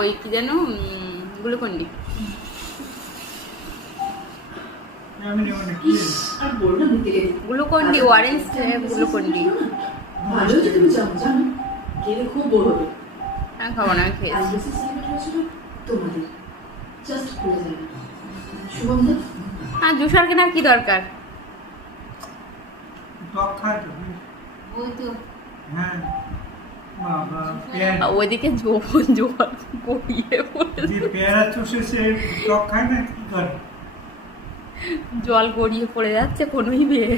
ওই কি যেন গ্লুকন্ডি। Glucon-D orange Glucon-D. ভালো যে তুমি জানো জানো গেলে খুব বোর হবে। আমি খাবো না, আমি খেয়েছি। তোমাদের জাস্ট ভুলে যাবে শুভম দা। হ্যাঁ, জুসার কেনার কি দরকার? ওই তো হ্যাঁ বাবা ওইদিকে জল গড়িয়ে পড়ে, পেয়ারা চষেছে টক খায় না কি করে? জল গড়িয়ে পড়ে যাচ্ছে কোনোই বেয়ে।